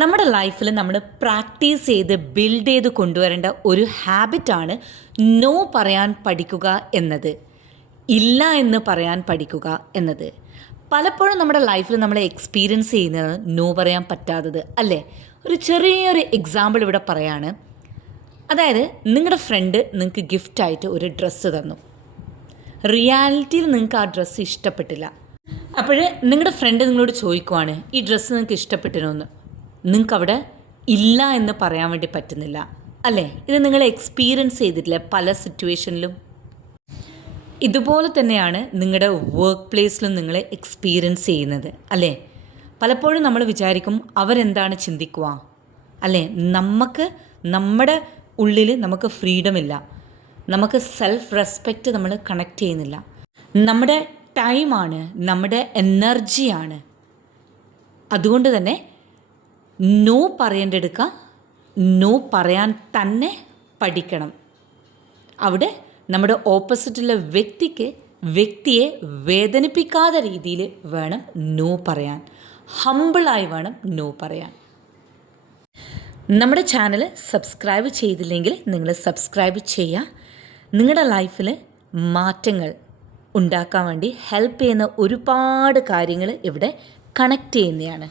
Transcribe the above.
നമ്മുടെ ലൈഫിൽ നമ്മൾ പ്രാക്ടീസ് ചെയ്ത് ബിൽഡ് ചെയ്ത് കൊണ്ടുവരേണ്ട ഒരു ഹാബിറ്റാണ് നോ പറയാൻ പഠിക്കുക എന്നത്, ഇല്ല എന്ന് പറയാൻ പഠിക്കുക എന്നത്. പലപ്പോഴും നമ്മുടെ ലൈഫിൽ നമ്മൾ എക്സ്പീരിയൻസ് ചെയ്യുന്നത് നോ പറയാൻ പറ്റാത്തത് അല്ലേ. ഒരു ചെറിയൊരു എക്സാമ്പിൾ ഇവിടെ പറയാണ്. അതായത് നിങ്ങളുടെ ഫ്രണ്ട് നിങ്ങൾക്ക് ഗിഫ്റ്റായിട്ട് ഒരു ഡ്രസ്സ് തന്നു. റിയാലിറ്റിയിൽ നിങ്ങൾക്ക് ആ ഡ്രസ്സ് ഇഷ്ടപ്പെട്ടില്ല. അപ്പോൾ നിങ്ങളുടെ ഫ്രണ്ട് നിങ്ങളോട് ചോദിക്കുവാണ്, ഈ ഡ്രസ്സ് നിങ്ങൾക്ക് ഇഷ്ടപ്പെട്ടിരുന്നു എന്ന്. നിങ്ങൾക്കവിടെ ഇല്ല എന്ന് പറയാൻ വേണ്ടി പറ്റുന്നില്ല അല്ലേ. ഇത് നിങ്ങൾ എക്സ്പീരിയൻസ് ചെയ്തിട്ടില്ലേ പല സിറ്റുവേഷനിലും. ഇതുപോലെ തന്നെയാണ് നിങ്ങളുടെ വർക്ക് പ്ലേസിലും നിങ്ങൾ എക്സ്പീരിയൻസ് ചെയ്യുന്നത് അല്ലേ. പലപ്പോഴും നമ്മൾ വിചാരിക്കും അവരെന്താണ് ചിന്തിക്കുക അല്ലേ. നമ്മുടെ ഉള്ളിൽ നമുക്ക് ഫ്രീഡമില്ല, നമുക്ക് സെൽഫ് റെസ്പെക്റ്റ് നമ്മൾ കണക്ട് ചെയ്യുന്നില്ല. നമ്മുടെ ടൈമാണ്, നമ്മുടെ എനർജിയാണ്. അതുകൊണ്ട് തന്നെ നോ പറയേണ്ടെടുക്കുക, നോ പറയാൻ തന്നെ പഠിക്കണം. അവിടെ നമ്മുടെ ഓപ്പോസിറ്റുള്ള വ്യക്തിയെ വേദനിപ്പിക്കാത്ത രീതിയിൽ വേണം നോ പറയാൻ. ഹമ്പിളായി വേണം നോ പറയാൻ. നമ്മുടെ ചാനൽ സബ്സ്ക്രൈബ് ചെയ്തില്ലെങ്കിൽ നിങ്ങൾ സബ്സ്ക്രൈബ് ചെയ്യുക. നിങ്ങളുടെ ലൈഫിൽ മാറ്റങ്ങൾ ഉണ്ടാക്കാൻ വേണ്ടി ഹെൽപ്പ് ചെയ്യുന്ന ഒരുപാട് കാര്യങ്ങൾ ഇവിടെ കണക്ട് ചെയ്യുന്നതാണ്.